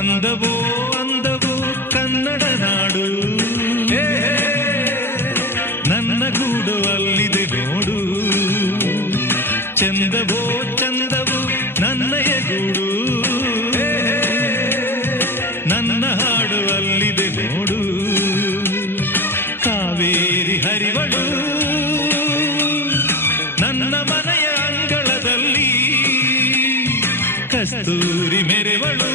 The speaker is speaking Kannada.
ಅಂದವೋ ಅಂದವೋ ಕನ್ನಡ ನಾಡು, ನನ್ನ ಗೂಡು ಅಲ್ಲಿದೆ ನೋಡು. ಚಂದವೋ ಚಂದವೋ ನನ್ನಯ ಗೂಡು, ನನ್ನ ಹಾಡು ಅಲ್ಲಿದೆ ನೋಡು. ಕಾವೇರಿ ಹರಿವಳು ನನ್ನ ಮನೆಯ ಅಂಗಳದಲ್ಲಿ, ಕಸ್ತೂರಿ ಮೆರೆವಳು